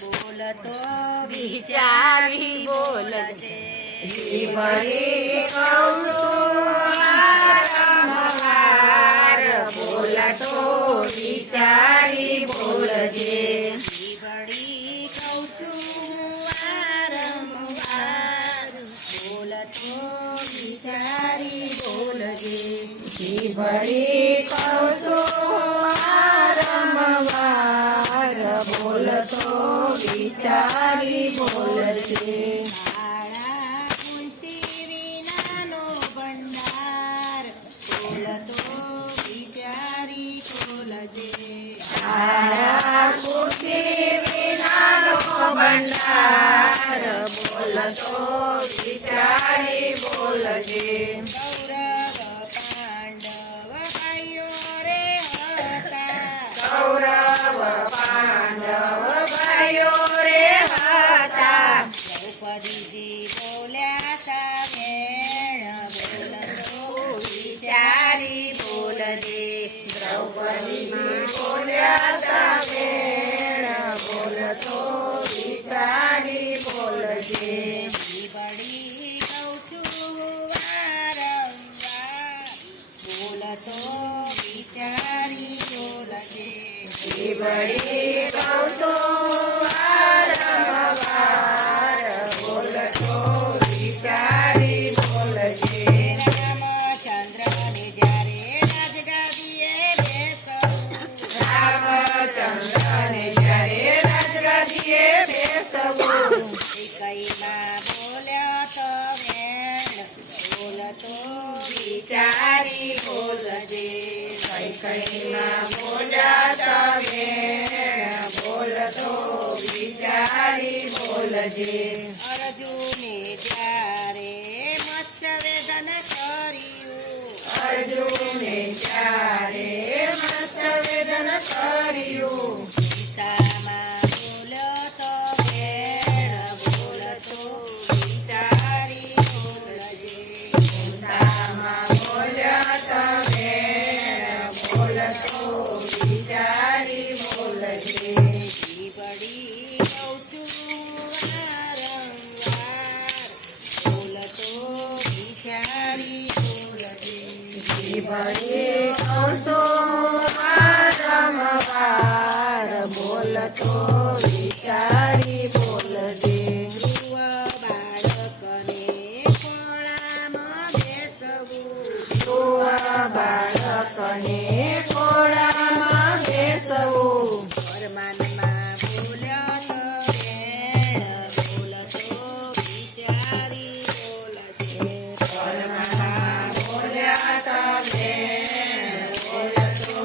બોલતો વિચારી બોલજે જીભડી કહું છું વારંવાર બોલતો વિચારી બોલજે જીભડી કહું છું વારંવાર બોલતો વિચારી બોલજે જીભડી કહું છું વારંવાર બોલતો વિચારી બોલજે કાળા મુંશી વિનાનો ભંડાર બોલતો વિચારી બોલજે કાળા ખુશી વિનાનો ભંડાર બોલતો વિચારી બોલજે કૌરવ પાંડવ ભાઈઓ રે હતા દ્રૌપદીજી બોલ્યા તા વેણ બોલતો વિચારી બોલજે દ્રૌપદીજી બોલ્યા તા વેણ બોલતો વિચારી બોલજે જીભડી કહું છું વારંવાર બોલતો વિચારી બોલજે જીભડી કહું છું વારંવાર બોલતો વિચારી બોલજે રામચંદ્રને જ્યારે રાજગાદીએ બેસવું રામચંદ્રને જ્યારે રાજગાદીએ બેસવું કૈકૈમાં બોલ્યો તો વેણ બોલતો વિચારી બોલજે કૈકૈમાં બોલ્યા તા વેણ બોલતો વિચારી બોલજે અર્જુને જ્યારે મત્સ્યવેદન કર્યું અર્જુને ત્યારે મત્સ્યવેદન કર્યું ગીતામાં બોલ્યો તો વેણ બોલતો વિચારી બોલજે ગીતામાં બોલ્યા તા વેણ બોલતો વિચારી બોલજે જીભડી કહું છું વારંવાર બોલતો વિચારી બોલજે જીભડી કહું છું વારંવાર બોલતો વિચારી બોલજે ધ્રુવ બાળકને ખોળામાં બેસવું બાળકને ખોળામાં બેસવું પરમાનમાં બોલ્યો તો વેણ બોલતો વિચારી બોલજે પરમાત્મા બોલ્યા તા વેણ બોલતો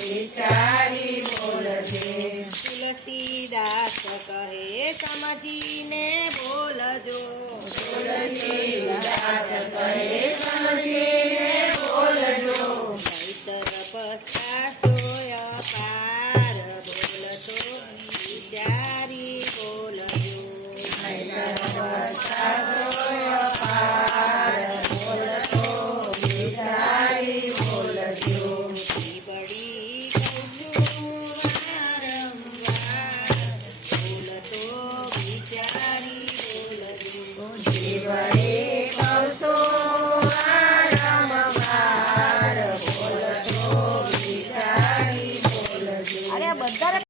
વિચારી બોલજે તુલસીદાસ કહે સમજીને બોલજો તુલસીદાસ કહે સમજીને બોલજો નહીતર પસ્તાશો